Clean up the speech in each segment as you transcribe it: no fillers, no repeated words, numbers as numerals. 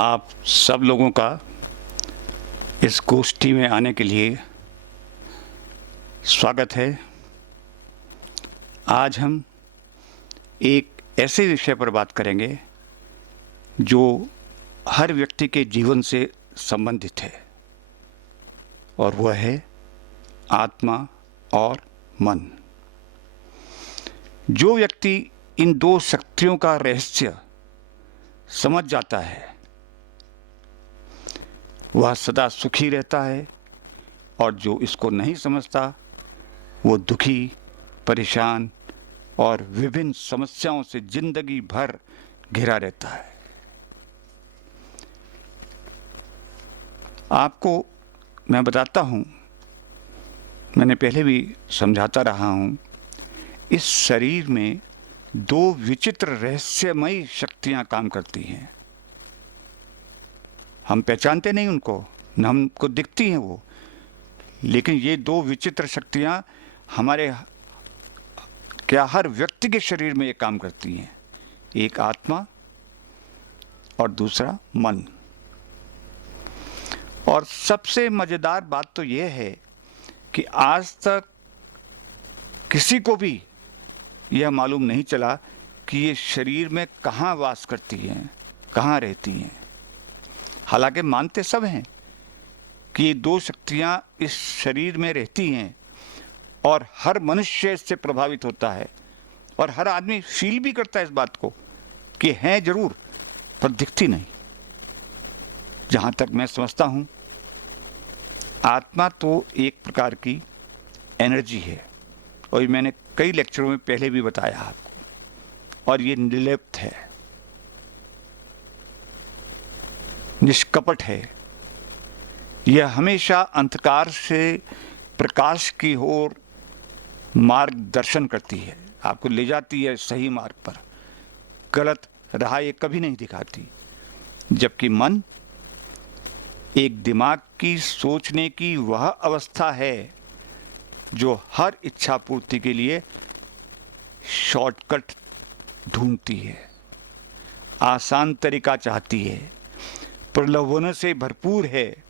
आप सब लोगों का इस गोष्ठी में आने के लिए स्वागत है। आज हम एक ऐसे विषय पर बात करेंगे जो हर व्यक्ति के जीवन से संबंधित है, और वह है आत्मा और मन। जो व्यक्ति इन दो शक्तियों का रहस्य समझ जाता है वह सदा सुखी रहता है, और जो इसको नहीं समझता वो दुखी, परेशान और विभिन्न समस्याओं से जिंदगी भर घिरा रहता है। आपको मैं बताता हूँ, मैंने पहले भी समझाता रहा हूँ, इस शरीर में दो विचित्र रहस्यमयी शक्तियाँ काम करती हैं। हम पहचानते नहीं उनको, न हमको दिखती हैं वो, लेकिन ये दो विचित्र शक्तियाँ हमारे हर व्यक्ति के शरीर में ये काम करती हैं। एक आत्मा और दूसरा मन। और सबसे मज़ेदार बात तो ये है कि आज तक किसी को भी यह मालूम नहीं चला कि ये शरीर में कहाँ वास करती हैं, कहाँ रहती हैं। हालांकि मानते सब हैं कि ये दो शक्तियाँ इस शरीर में रहती हैं और हर मनुष्य इससे प्रभावित होता है, और हर आदमी फील भी करता है इस बात को कि हैं जरूर, पर दिखती नहीं। जहाँ तक मैं समझता हूँ, आत्मा तो एक प्रकार की एनर्जी है, और मैंने कई लेक्चरों में पहले भी बताया आपको, और ये निर्लिप्त है, निष्कपट है। यह हमेशा अंधकार से प्रकाश की ओर मार्गदर्शन करती है, आपको ले जाती है सही मार्ग पर। गलत राह ये कभी नहीं दिखाती। जबकि मन एक दिमाग की सोचने की वह अवस्था है जो हर इच्छा पूर्ति के लिए शॉर्टकट ढूंढती है, आसान तरीका चाहती है, प्रलोभनों से भरपूर है,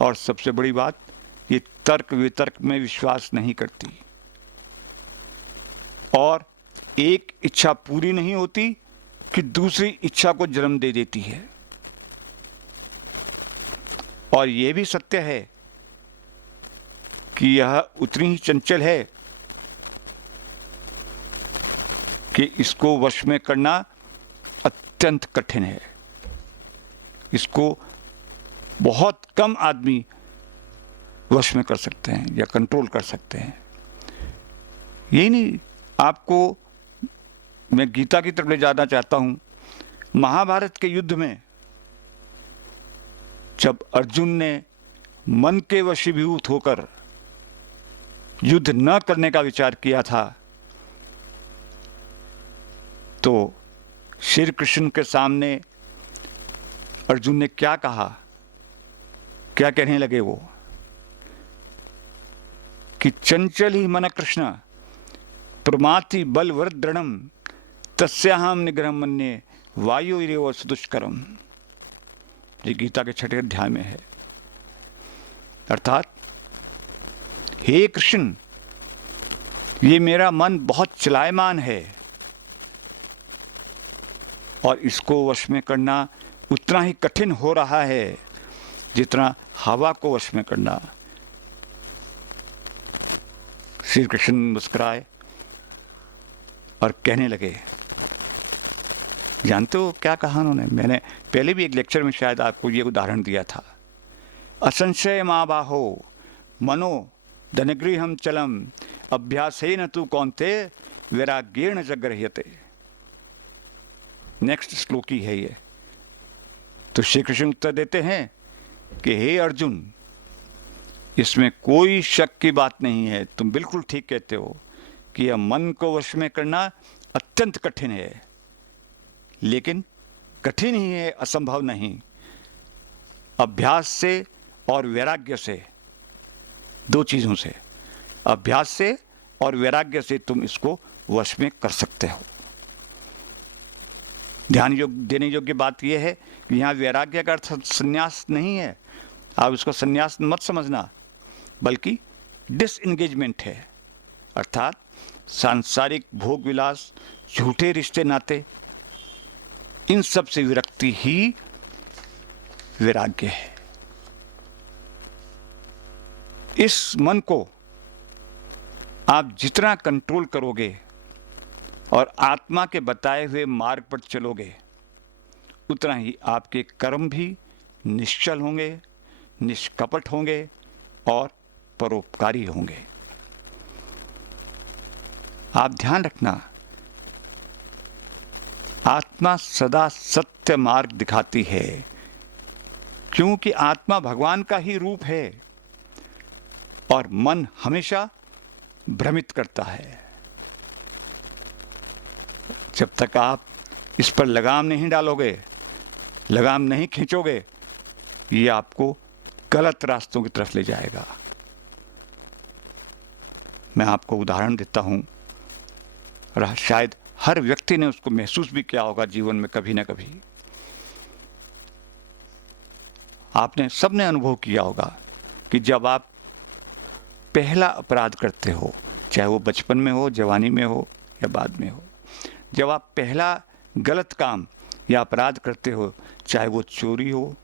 और सबसे बड़ी बात, ये तर्क वितर्क में विश्वास नहीं करती। और एक इच्छा पूरी नहीं होती कि दूसरी इच्छा को जन्म दे देती है। और यह भी सत्य है कि यह उतनी ही चंचल है कि इसको वश में करना अत्यंत कठिन है। इसको बहुत कम आदमी वश में कर सकते हैं या कंट्रोल कर सकते हैं। यही नहीं, आपको मैं गीता की तरफ ले जाना चाहता हूं। महाभारत के युद्ध में जब अर्जुन ने मन के वशीभूत होकर युद्ध न करने का विचार किया था, तो श्री कृष्ण के सामने अर्जुन ने क्या कहा, क्या कहने लगे वो, कि चंचल ही मन कृष्ण प्रमाति बलवर दृढ़म तस्याहम निग्रहम मन्ये वायुरेव सुदुष्करम। ये गीता के 6ठे अध्याय में है। अर्थात, हे कृष्ण, ये मेरा मन बहुत चलायमान है, और इसको वश में करना उतना ही कठिन हो रहा है जितना हवा को वश में करना। श्री कृष्ण मुस्कुराए और कहने लगे, जानते हो क्या कहा उन्होंने? मैंने पहले भी एक लेक्चर में शायद आपको ये उदाहरण दिया था। असंशय महाबाहो मनो धनगृहम चलम अभ्यासेन तु कौन्ते वैराग्येण जगृह्यते। नेक्स्ट श्लोकी है ये। तो श्री कृष्ण उत्तर देते हैं कि हे अर्जुन, इसमें कोई शक की बात नहीं है, तुम बिल्कुल ठीक कहते हो कि यह मन को वश में करना अत्यंत कठिन है, लेकिन कठिन ही है, असंभव नहीं। अभ्यास से और वैराग्य से, दो चीज़ों से, अभ्यास से और वैराग्य से तुम इसको वश में कर सकते हो। देने योग्य बात यह है कि यहाँ वैराग्य का अर्थ संन्यास नहीं है, आप इसको संन्यास मत समझना, बल्कि डिसएंगेजमेंट है। अर्थात सांसारिक भोग विलास, झूठे रिश्ते नाते, इन सब से विरक्ति ही वैराग्य है। इस मन को आप जितना कंट्रोल करोगे और आत्मा के बताए हुए मार्ग पर चलोगे, उतना ही आपके कर्म भी निश्चल होंगे, निष्कपट होंगे और परोपकारी होंगे। आप ध्यान रखना, आत्मा सदा सत्य मार्ग दिखाती है, क्योंकि आत्मा भगवान का ही रूप है और मन हमेशा भ्रमित करता है। जब तक आप इस पर लगाम नहीं डालोगे, लगाम नहीं खींचोगे, ये आपको गलत रास्तों की तरफ ले जाएगा। मैं आपको उदाहरण देता हूं, और शायद हर व्यक्ति ने उसको महसूस भी किया होगा जीवन में कभी ना कभी। आपने सबने अनुभव किया होगा कि जब आप पहला अपराध करते हो, चाहे वो बचपन में हो, जवानी में हो या बाद में हो, जब आप पहला गलत काम या अपराध करते हो, चाहे वो चोरी हो,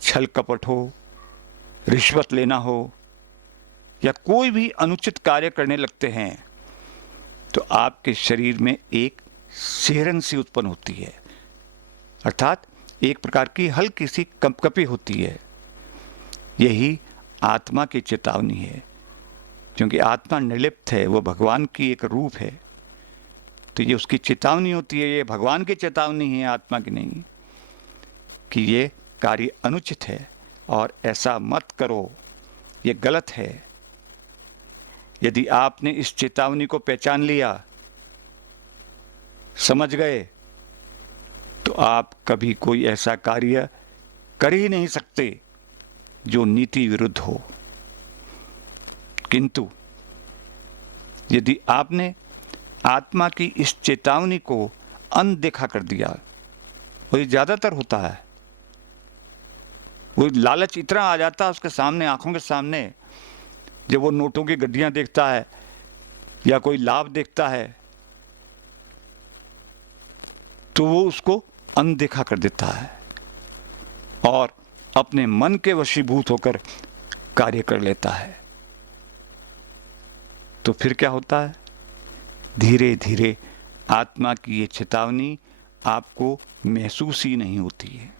छल कपट हो, रिश्वत लेना हो या कोई भी अनुचित कार्य करने लगते हैं, तो आपके शरीर में एक सिहरन सी उत्पन्न होती है, अर्थात एक प्रकार की हल्की सी कंपकपी होती है। यही आत्मा की चेतावनी है, क्योंकि आत्मा निर्लिप्त है, वो भगवान की एक रूप है, तो ये उसकी चेतावनी होती है। ये भगवान की चेतावनी है, आत्मा की नहीं, कि ये कार्य अनुचित है और ऐसा मत करो, ये गलत है। यदि आपने इस चेतावनी को पहचान लिया, समझ गए, तो आप कभी कोई ऐसा कार्य कर ही नहीं सकते जो नीति विरुद्ध हो। किंतु यदि आपने आत्मा की इस चेतावनी को अनदेखा कर दिया, और ये ज्यादातर होता है, वो लालच इतना आ जाता है उसके सामने, आंखों के सामने, जब वो नोटों की गड्डियां देखता है या कोई लाभ देखता है, तो वो उसको अनदेखा कर देता है और अपने मन के वशीभूत होकर कार्य कर लेता है। तो फिर क्या होता है? धीरे धीरे आत्मा की ये चेतावनी आपको महसूस ही नहीं होती है।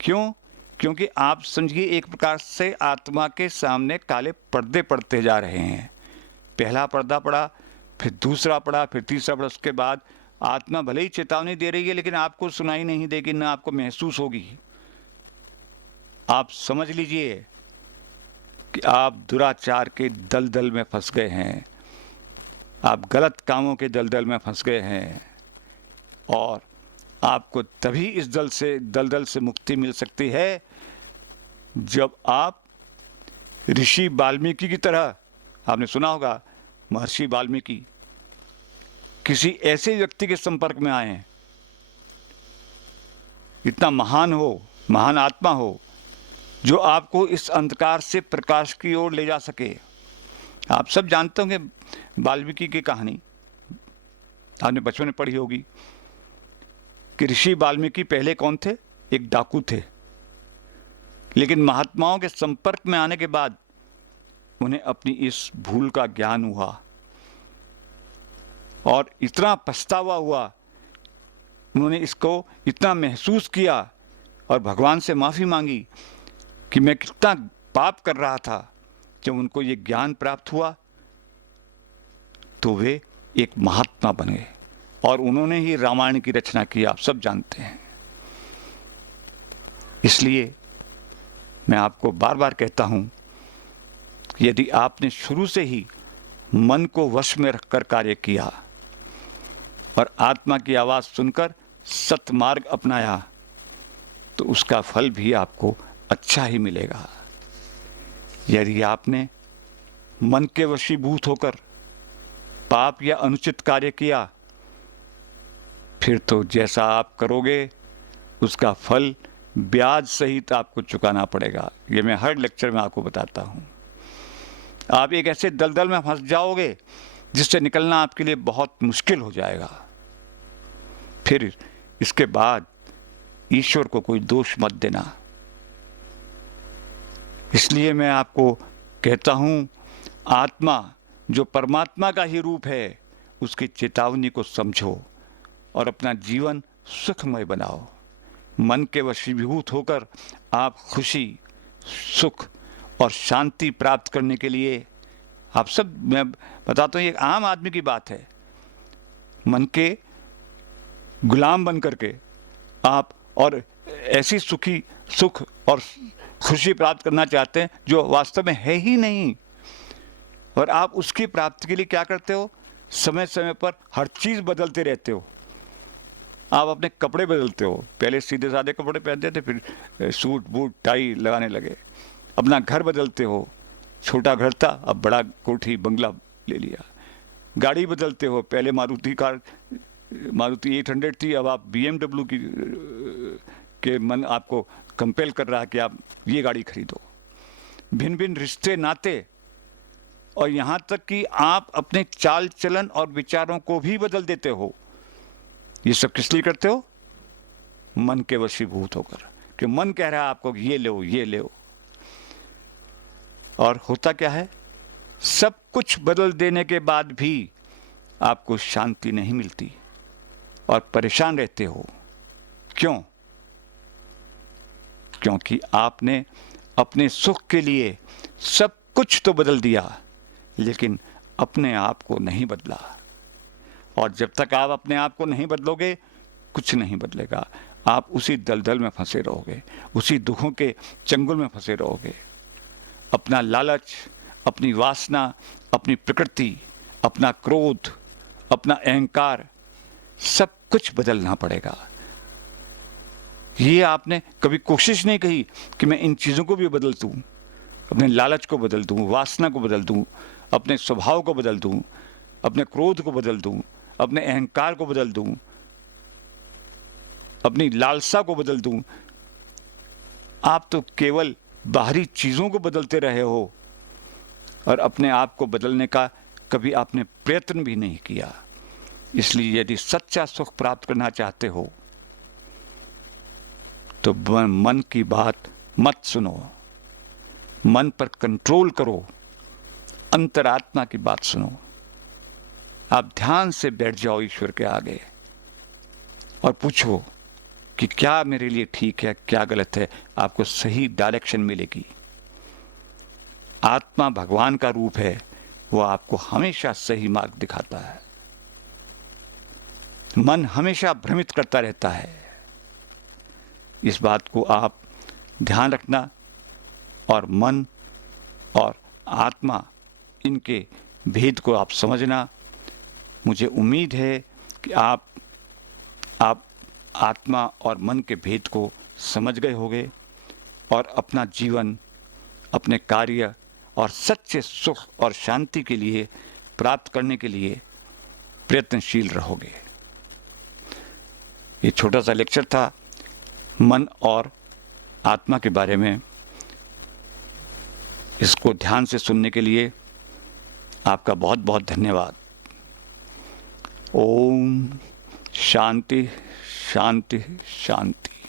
क्यों? क्योंकि आप समझिए एक प्रकार से आत्मा के सामने काले पर्दे पड़ते जा रहे हैं। पहला पर्दा पड़ा, फिर दूसरा पड़ा, फिर तीसरा पड़ा, उसके बाद आत्मा भले ही चेतावनी दे रही है, लेकिन आपको सुनाई नहीं देगी, ना आपको महसूस होगी। आप समझ लीजिए कि आप दुराचार के दलदल में फंस गए हैं, आप गलत कामों के दलदल में फंस गए हैं, और आपको तभी इस दलदल से मुक्ति मिल सकती है जब आप ऋषि वाल्मीकि की तरह, आपने सुना होगा महर्षि वाल्मीकि किसी ऐसे व्यक्ति के संपर्क में आए, इतना महान हो, महान आत्मा हो, जो आपको इस अंधकार से प्रकाश की ओर ले जा सके। आप सब जानते होंगे वाल्मीकि की कहानी, आपने बचपन में पढ़ी होगी कि ऋषि वाल्मीकि पहले कौन थे? एक डाकू थे, लेकिन महात्माओं के संपर्क में आने के बाद उन्हें अपनी इस भूल का ज्ञान हुआ और इतना पछतावा हुआ, उन्होंने इसको इतना महसूस किया और भगवान से माफ़ी मांगी कि मैं कितना पाप कर रहा था। जब उनको ये ज्ञान प्राप्त हुआ तो वे एक महात्मा बने और उन्होंने ही रामायण की रचना की, आप सब जानते हैं। इसलिए मैं आपको बार बार कहता हूं कि यदि आपने शुरू से ही मन को वश में रखकर कार्य किया और आत्मा की आवाज़ सुनकर सतमार्ग अपनाया, तो उसका फल भी आपको अच्छा ही मिलेगा। यदि आपने मन के वशीभूत होकर पाप या अनुचित कार्य किया, फिर तो जैसा आप करोगे उसका फल ब्याज सहित आपको चुकाना पड़ेगा। ये मैं हर लेक्चर में आपको बताता हूँ। आप एक ऐसे दलदल में फंस जाओगे जिससे निकलना आपके लिए बहुत मुश्किल हो जाएगा। फिर इसके बाद ईश्वर को कोई दोष मत देना। इसलिए मैं आपको कहता हूँ, आत्मा जो परमात्मा का ही रूप है, उसकी चेतावनी को समझो और अपना जीवन सुखमय बनाओ। मन के वशीभूत होकर आप खुशी, सुख और शांति प्राप्त करने के लिए, आप सब, मैं बताता हूँ, एक आम आदमी की बात है, मन के गुलाम बन करके आप और ऐसी सुख और खुशी प्राप्त करना चाहते हैं जो वास्तव में है ही नहीं, और आप उसकी प्राप्ति के लिए क्या करते हो, समय समय पर हर चीज़ बदलते रहते हो। आप अपने कपड़े बदलते हो, पहले सीधे साधे कपड़े पहनते थे, फिर सूट बूट टाई लगाने लगे। अपना घर बदलते हो, छोटा घर था अब बड़ा कोठी बंगला ले लिया। गाड़ी बदलते हो, पहले मारुति 800 थी, अब आप BMW के मन आपको कंपेल कर रहा है कि आप ये गाड़ी खरीदो। भिन्न भिन्न रिश्ते नाते, और यहाँ तक कि आप अपने चाल चलन और विचारों को भी बदल देते हो। ये सब किस लिए करते हो? मन के वशीभूत होकर, कि मन कह रहा है आपको कि ये लो ये लो। और होता क्या है, सब कुछ बदल देने के बाद भी आपको शांति नहीं मिलती और परेशान रहते हो। क्यों? क्योंकि आपने अपने सुख के लिए सब कुछ तो बदल दिया, लेकिन अपने आप को नहीं बदला। और जब तक आप अपने आप को नहीं बदलोगे, कुछ नहीं बदलेगा। आप उसी दलदल में फंसे रहोगे, उसी दुखों के चंगुल में फंसे रहोगे। अपना लालच, अपनी वासना, अपनी प्रकृति, अपना क्रोध, अपना अहंकार, सब कुछ बदलना पड़ेगा। ये आपने कभी कोशिश नहीं कही कि मैं इन चीज़ों को भी बदल दूँ, अपने लालच को बदल दूँ, वासना को बदल दूँ, अपने स्वभाव को बदल दूँ, अपने क्रोध को बदल दूँ, अपने अहंकार को बदल दूँ, अपनी लालसा को बदल दूँ। आप तो केवल बाहरी चीज़ों को बदलते रहे हो और अपने आप को बदलने का कभी आपने प्रयत्न भी नहीं किया। इसलिए यदि सच्चा सुख प्राप्त करना चाहते हो तो मन की बात मत सुनो, मन पर कंट्रोल करो, अंतरात्मा की बात सुनो। आप ध्यान से बैठ जाओ ईश्वर के आगे और पूछो कि क्या मेरे लिए ठीक है, क्या गलत है। आपको सही डायरेक्शन मिलेगी। आत्मा भगवान का रूप है, वो आपको हमेशा सही मार्ग दिखाता है। मन हमेशा भ्रमित करता रहता है। इस बात को आप ध्यान रखना, और मन और आत्मा, इनके भेद को आप समझना। मुझे उम्मीद है कि आप आत्मा और मन के भेद को समझ गए होंगे और अपना जीवन, अपने कार्य और सच्चे सुख और शांति के लिए प्राप्त करने के लिए प्रयत्नशील रहोगे। ये छोटा सा लेक्चर था मन और आत्मा के बारे में। इसको ध्यान से सुनने के लिए आपका बहुत बहुत धन्यवाद। ओम शांति शांति शांति।